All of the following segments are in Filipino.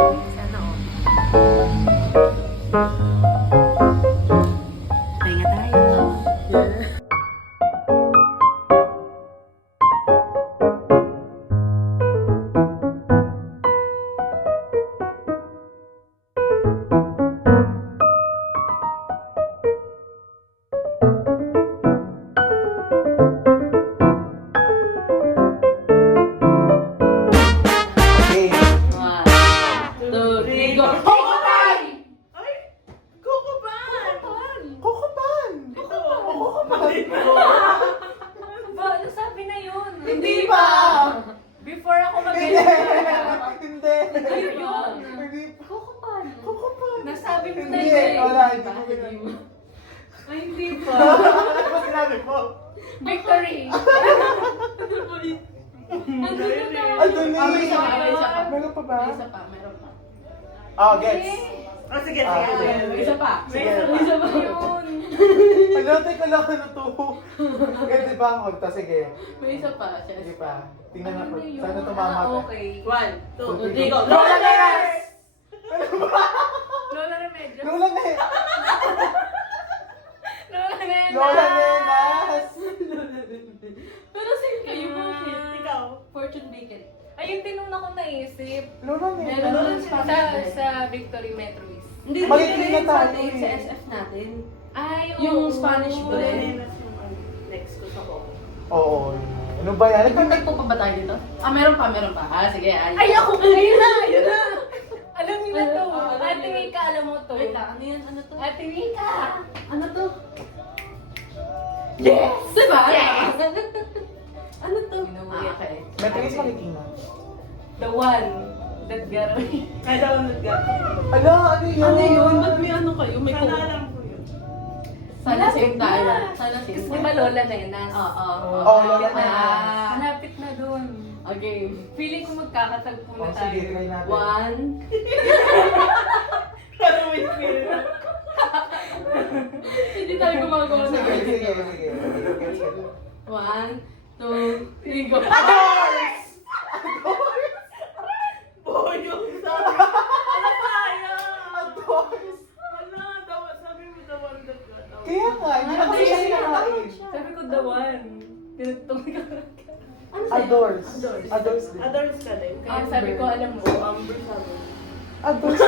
Sana all. Pahinga tayo. Okay. 1, 2, 3, go! Kokopan! Ba, nasabi na yun. Hindi pa! Before ako Hindi! mag-ganyan. Hindi! Ayun. Hindi pa! Kokopan. Kokopan! Nasabi mo na Hindi! yun. Wala, hindi ko ganun. Ay, hindi pa. Ano ba sinabi mo? Victory. Andun na. Andun na May isa pa, may isa pa. Meron pa ba? May isa pa, meron pa. Oh, gets. Sige, Ah, sige. sige. May isa pa. Sige. May isa pa yun. Ano, teka lang, ano to? Gets, ba ako? Sige. May isa pa. Sige pa. Tingnan Ano ako. na yun? Sana tumama ka. Okay. 1, 2, 3, Three, go. go. Lola Neras! Lola Remedios. Lola ne! Lola Nenas. Lola Nenas! Pero same kayo po. Ikaw. Fortune Beacon. Ayun din nung ako naisip. Lola Meron Nenas! sa Victory Metro East. Hindi, Maliit na tayo sa eh. SF natin. Ay, Yung oo. Spanish Oo. Lola Neras yung next ko sa ko. Oo. Ano ba yan? Nag-contact po pa ba tayo dito? Ah, meron pa. Ah, sige. Ay, ako! Ayun na! Ayun na! Alam niyo na to. Ah, alam Ate niyo. Mika, alam mo to. Wait lang, ano yan? Ano to? Ate Mika! Ano to? Yes! Diba? Yes! Ano to? Inuwi. Okay. May tingin sa Marikina. The one that got me. I download ka. Ala, ano yun? Ano yun? Ba't may ano kayo? May Sana alam ko yun. Sana same tayo. Sana same Di ba Lola Nenas? Oo. Oo, Lola Malapit na. Nenas. Malapit na dun. Okay. Feeling ko magkakatagpo na Oh, sige, tayo. try natin. 1. Ano may spirit? Hindi tayo gumagawa Sige, na. sige, sige. Gets, gets. 1, 2, 3, go. Adores! Boyong sabi. Ano kaya? Adores! Wala, dapat sabi mo the one that got out. Kaya nga, hindi na kasi siya sinakain. Sabi ko the one. Tinutong ka. Ano sa'yo? Adores. Adores. Adores din. Adores ka din. Kaya sabi ko, alam mo. Amber sabi. Adores.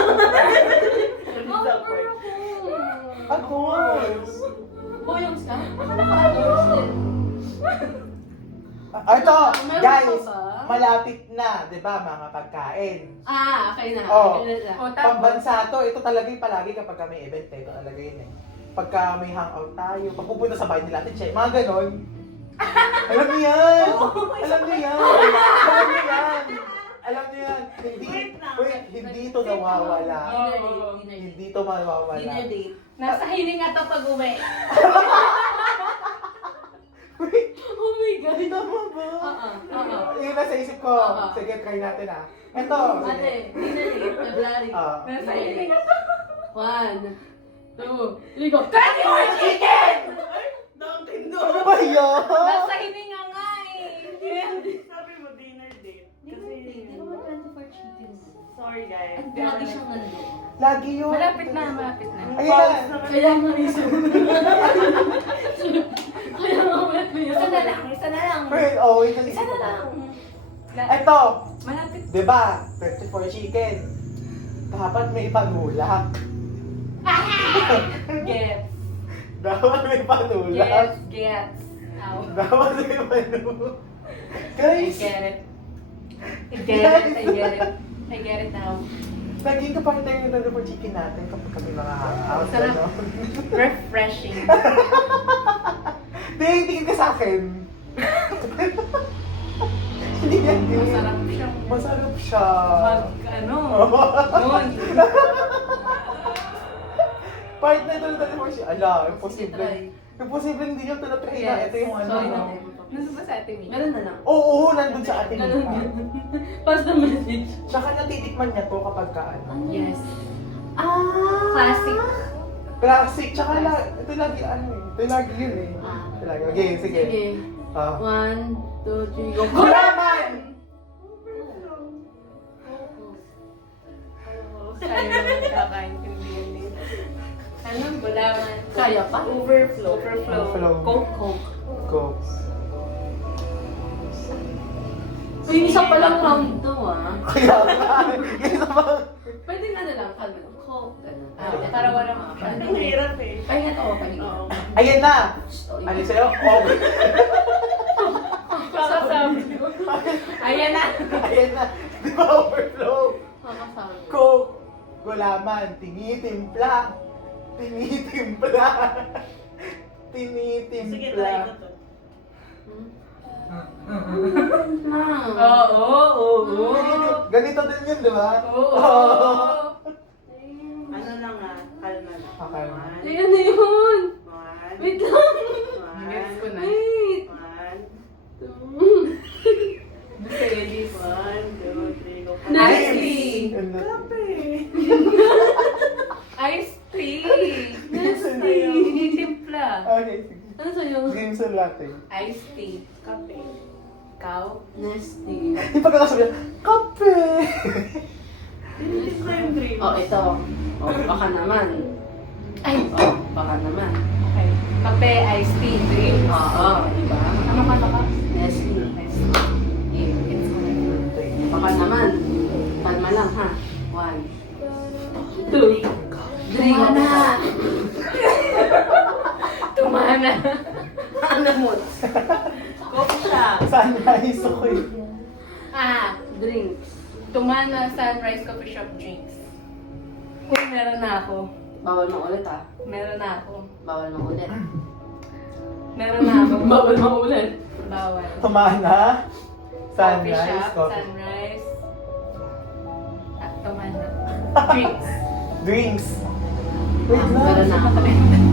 Disappoint. Adores. Boyongs ka? Baka naka-adores din. Ito, Meron guys, pa ba? malapit na, di ba, mga pagkain. Ah, okay na. Oh. Okay na. O, tapos, Pambansa to, ito talaga yung palagi kapag may event, ito talaga yun eh. Pagka may hangout tayo, pag pupunta sa bahay nila, atin siya, mga ganon. Alam niyo yan! Alam niyo yan! Alam niyo yan! Alam niyo yan! Hindi, wait, hindi ito nawawala. Dinner date. Hindi ito mawawala. Dinner date. nasa hininga to pag uwi. Oh my God. Tama ba? Yung nasa isip ko. Oo. Sige, try natin ah. Ito. Ate, dinner date. February. Ah. Nasa hininga to. 1, 2, 3, go. Chicken! Dunkin' Ano Donuts. ba yun? Nasa hininga nga eh. Sabi mo dinner date. Dinner date. Di ba ba 24 chickens? Sorry guys. At lagi siyang nandun. Lagi yun. Malapit na, malapit na. Ayan. Kaya nga reason. Kaya nga ulit mo yun. Isa na lang, isa na lang. Wait, oh, wait. Isa na lang. Ito. Malapit. Di ba? 34 chicken. Dapat may panulak. Gets. Dapat may panulak. Gets. Gets. Ow. Dapat may panulak. I Guys, get it. I get it. I get it. I get it now. naging kapag tayo ng for chicken natin kapag kami mga hangout. Sarap. Ano? Refreshing. Tingin ka sa akin. Hindi yan. Masarap siyang Masarap siya. ano, yun. Part na ito ng 34 chicken. Ala, imposible. Try. Imposible hindi yung tinatry na. Yes. Ito yung ano. Sorry no? natin. Nandun ba sa atin eh? Meron na lang. Oo, nandun sa ating Ganun mukha. yun. Pass the message. Tsaka natitikman niya to kapag ka ano. Yes. Ah! Classic. Classic, tsaka ito lagi ano eh. Ito lagi yun eh. Ah. Ito lagi. Okay, sige. Sige. Ah. 1, 2, 3, go. Gulaman! Tayo naman kakaintindihan dito. Ano? Gulaman. Kaya pa? Overflow. Overflow. Overflow. Coke, Coke. Coke. So, yung isa pa lang round to, ah. Kaya nga. Isa pa. Pwede na lang, kalma. Coke, gano'n. Para walang Ang hirap eh. Ay, ito, paligid. Oo. Ayan na. Shh, oh, Ano sa'yo? Okay. kakasabi. Ayan na. Ayan na. Di ba overflow? Kakasabi. Coke. Gulaman. Tinitimpla. Tinitimpla. Tinitimpla. Sige, try ko to. Oo. Ganito din yun, di ba? Oo. Ano na nga, kalma na. Okay. Ay, ano yun? One. Wait lang. Gets ko na. Wait. One. Buselis. 1, 2, 3, go. Nestle. Kape. Iced tea. Nestle. Tinitimpla. Okay, sige. Ano sa'yo? Dreams and latte. Iced tea. Kape. Ikaw? Nestle. Yung pagkakasabi niya, kape! Tinitis ko yung dream. Oh, ito. Oh, baka naman. Ay, oh, baka naman. Okay. Kape, iced tea, drinks. Oo, diba? Ano ka na ka? Nestle. Yeah, it's Baka naman. Kalma lang, ha? 1, 2, drink na. Tumana. Ano mo? Coke siya. Sunrise ako eh. Drinks. Tumana Sunrise Coffee Shop drinks. Kung meron na ako. Bawal mo ulit, ha? Meron na ako. Bawal mo ulit. Meron na ako. Bawal mo ulit. Bawal. Tumana. Coffee Sunrise. shop, Coffee. sunrise. Tumana. Drinks. Drinks. Wait Meron lang. na.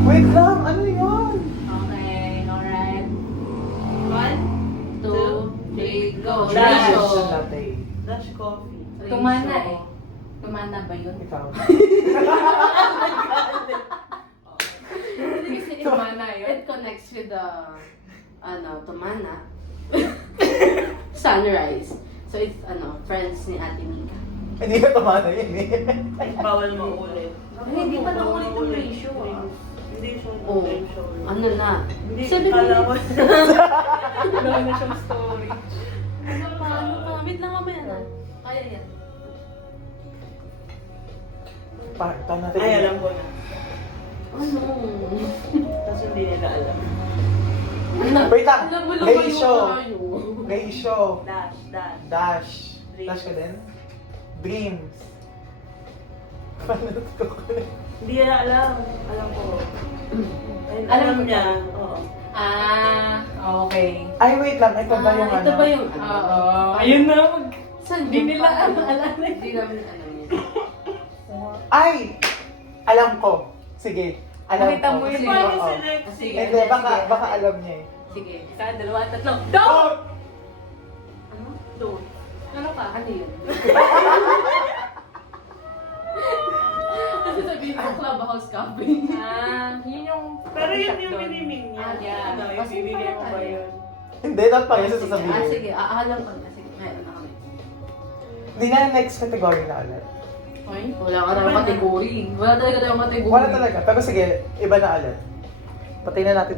Wait lang. Ano yun? Okay, alright. 1, 2, 3, go. Dash. Dreams and Dash. latte. Dash coffee. Tumana eh. Tumana ba yun? Ikaw. Hindi kasi tumana yun. It connects with the, Tumana. Sunrise. So it's, friends ni Ate Mika. Hindi ka tumana yun eh. Bawal mo ulit. Ay, hindi pa naulit yung ratio, ah. Hindi siya Oh, ratio. ano na? Hindi, 7 kala ko. minutes. Wala na siyang story. Ano pa? Wait lang kami, ano? Kaya yan. Ito natin. Ay, alam ko na. Ano? Tapos hindi nila alam. Wait lang. Alam mo lang Ratio. tayo. Ratio. Dash, dash. Dash. Dreams. Dash ka din? Dreams. Panot ko ko na. Hindi nila alam. Alam ko. Ay, Alam alam ko niya. to. Oo. Okay. Ay, wait lang. Ito ba yung Ito ano? ba yung Oo. Ayun na. Saan Hindi yung nila pa- alam. Hindi namin alam yun. Ay! Alam ko. Sige. Alam Nakita ko. mo yun Sige, eh. Paano oo. si Lexi? Sige. Hindi, baka alam niya eh. Sige. Isa, dalawa, tatlo. Go! Oh! Ano? Don't. Ano ka? Ano yun? Kasi sabihin ko, clubhouse cafe. Yun yung... Pero yun shop yung doon. miniming niya. Yeah. Ano, yung Kasi bibigyan mo pala ba tayo. yun? Hindi, dapat pa yun Sige, sasabihin. sige. Alam ko na. Sige, meron na kami. Hindi na next category na ulit. Ay, wala ka tayong kategory. Wala talaga tayong kategory. Wala talaga. Pero sige, iba na ulit. Patayin na natin